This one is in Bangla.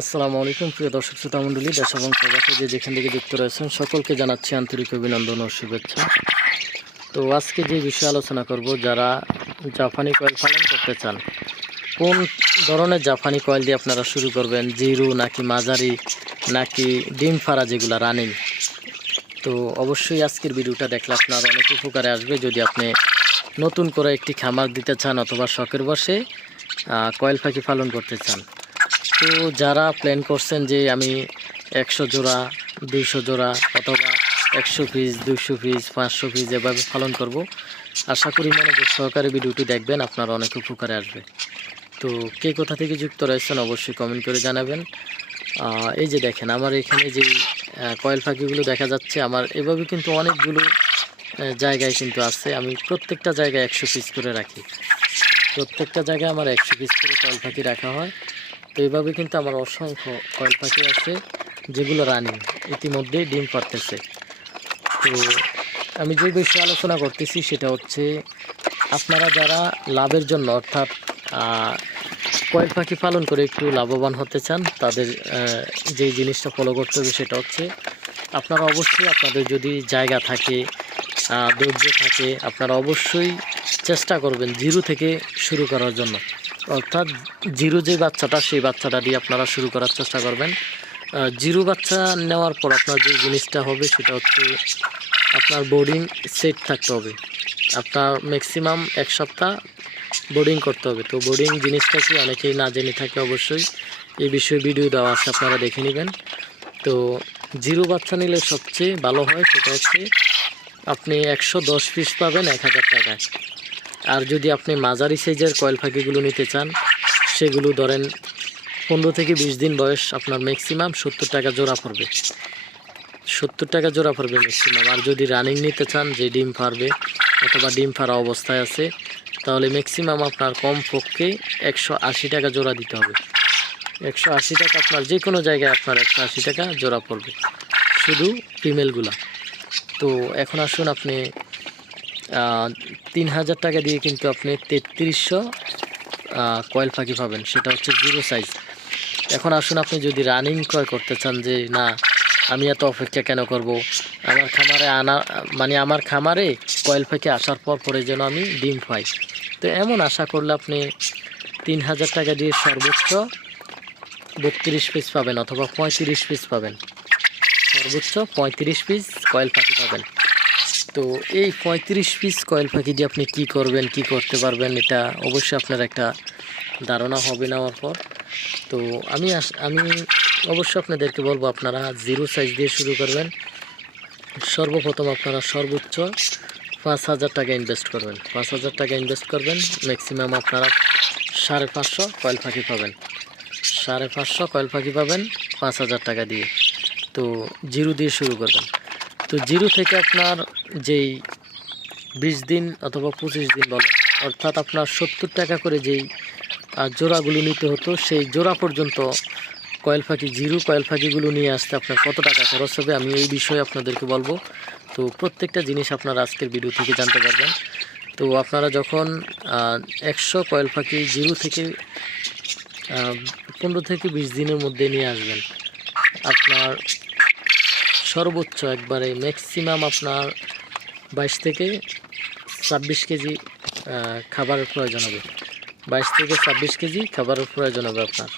আসসালামু আলাইকুম, প্রিয় দর্শক শ্রোতা মণ্ডলী, দেশ এবং যে যেখান থেকে যুক্ত রয়েছেন, সকলকে জানাচ্ছি আন্তরিক অভিনন্দন ও শুভেচ্ছা। তো আজকে যে বিষয়ে আলোচনা করব, যারা জাপানি কয়েল পালন করতে চান, কোন ধরনের জাপানি কয়েল দিয়ে আপনারা শুরু করবেন, জিরু নাকি মাঝারি, নাকি ডিম ফাড়া যেগুলো রানিং? তো অবশ্যই আজকের ভিডিওটা দেখলে আপনার অনেক উপকারে আসবে। যদি আপনি নতুন করে একটি খামার দিতে চান অথবা শখের বসে কয়েল পাখি পালন করতে চান তো যারা প্ল্যান করছেন যে আমি একশো জোড়া, দুইশো জোড়া অথবা একশো পিস দুইশো পিস পাঁচশো পিস এভাবে পালন করব, আশা করি মনোযোগ সহকারে ভিডিওটি দেখবেন, আপনার অনেক উপকারে আসবে। তো কে কোথা থেকে যুক্ত রয়েছেন অবশ্যই কমেন্ট করে জানাবেন। এই যে দেখেন, আমার এখানে যে কয়েল পাখিগুলো দেখা যাচ্ছে, আমার এভাবে কিন্তু অনেকগুলো জায়গায় কিন্তু আছে। আমি প্রত্যেকটা জায়গায় একশো পিস করে রাখি। প্রত্যেকটা জায়গায় আমার একশো পিস করে কয়েল পাখি রাখা হয়। তো এইভাবে কিন্তু আমার অসংখ্য কয়েল পাখি আছে, যেগুলো রানিং ইতিমধ্যেই ডিম পারতেছে তো আমি যে বিষয়ে আলোচনা করতেছি সেটা হচ্ছে, আপনারা যারা লাভের জন্য অর্থাৎ কয়েল পাখি পালন করে একটু লাভবান হতে চান, তাদের যে জিনিসটা ফলো করতে হবে সেটা হচ্ছে, আপনারা অবশ্যই আপনাদের যদি জায়গা থাকে ধৈর্য থাকে, আপনারা অবশ্যই চেষ্টা করবেন জিরো থেকে শুরু করার জন্য। অর্থাৎ জিরো যে বাচ্চাটা, সেই বাচ্চাটা দিয়ে আপনারা শুরু করার চেষ্টা করবেন। জিরো বাচ্চা নেওয়ার পর আপনার যে জিনিসটা হবে, সেটা হচ্ছে আপনার বোর্ডিং সেট থাকতে হবে। আপনার ম্যাক্সিমাম এক সপ্তাহ বোর্ডিং করতে হবে। তো বোর্ডিং জিনিসটা কি অনেকেই না জেনে থাকে অবশ্যই। এই বিষয়ে ভিডিও দেওয়া আছে, আপনারা দেখে নেবেন। তো জিরো বাচ্চা নিলে সবচেয়ে ভালো হয় সেটা হচ্ছে আপনি একশো দশ পিস পাবেন এক হাজার টাকায়। আর যদি আপনি মাঝারি সাইজের কয়েল পাখিগুলো নিতে চান, সেগুলো ধরেন পনেরো থেকে বিশ দিন বয়স আপনার ম্যাক্সিমাম সত্তর টাকা জোড়া পড়বে। সত্তর টাকা জোড়া পড়বে ম্যাক্সিমাম আর যদি রানিং নিতে চান, যে ডিম ফারবে অথবা ডিম ফাড়া অবস্থায় আছে, তাহলে ম্যাক্সিমাম আপনার কম পক্ষে একশো আশি টাকা জোড়া দিতে হবে। একশো আশি টাকা আপনার যে কোনো জায়গায় আপনার একশো আশি টাকা জোড়া পড়বে। শুধু ফিমেলগুলা তো এখন আসুন আপনি তিন হাজার টাকা দিয়ে কিন্তু আপনি তেত্রিশশো কয়েল পাখি পাবেন। সেটা হচ্ছে জিরো সাইজ এখন আসুন আপনি যদি রানিং ক্রয় করতে চান যে, না, আমি এত অপেক্ষা কেন করব? আমার খামারে আনা মানে আমার খামারে কয়েল পাখি আসার পর পরে যেন আমি ডিম পাই। তো এমন আশা করলে আপনি তিন হাজার টাকা দিয়ে সর্বোচ্চ বত্রিশ পিস পাবেন অথবা পঁয়ত্রিশ পিস পাবেন। সর্বোচ্চ পঁয়ত্রিশ পিস কয়েল পাখি পাবেন। তো এই পঁয়ত্রিশ পিস কয়েল পাখি দিয়ে আপনি কি করবেন, কি করতে পারবেন, এটা অবশ্যই আপনার একটা ধারণা হবে নেওয়ার পর। তো আমি আমি অবশ্যই আপনাদেরকে বলব, আপনারা জিরো সাইজ দিয়ে শুরু করবেন। সর্বপ্রথম আপনারা সর্বোচ্চ পাঁচ হাজার টাকা ইনভেস্ট করবেন। পাঁচ হাজার টাকা ইনভেস্ট করবেন ম্যাক্সিমাম আপনারা সাড়ে পাঁচশো কয়েল পাখি পাবেন। সাড়ে পাঁচশো কয়েল পাখি পাবেন পাঁচ হাজার টাকা দিয়ে। তো জিরো দিয়ে শুরু করবেন। তো জিরো থেকে আপনার যেই বিশ দিন অথবা পঁচিশ দিন বলেন, অর্থাৎ আপনার সত্তর টাকা করে যেই জোড়াগুলো নিতে হতো, সেই জোড়া পর্যন্ত কয়েল পাখি জিরো, কয়েল পাখিগুলো নিয়ে আসতে আপনার কত টাকা খরচ হবে, আমি এই বিষয়ে আপনাদেরকে বলব। তো প্রত্যেকটা জিনিস আপনারা আজকের ভিডিও থেকে জানতে পারবেন। তো আপনারা যখন একশো কয়েল পাখি জিরো থেকে পনেরো থেকে বিশ দিনের মধ্যে নিয়ে আসবেন, আপনার সর্বোচ্চ একবারে ম্যাক্সিমাম আপনার বাইশ থেকে ছাব্বিশ কেজি খাবারের প্রয়োজন হবে। বাইশ থেকে ছাব্বিশ কেজি খাবারের প্রয়োজন হবে আপনার।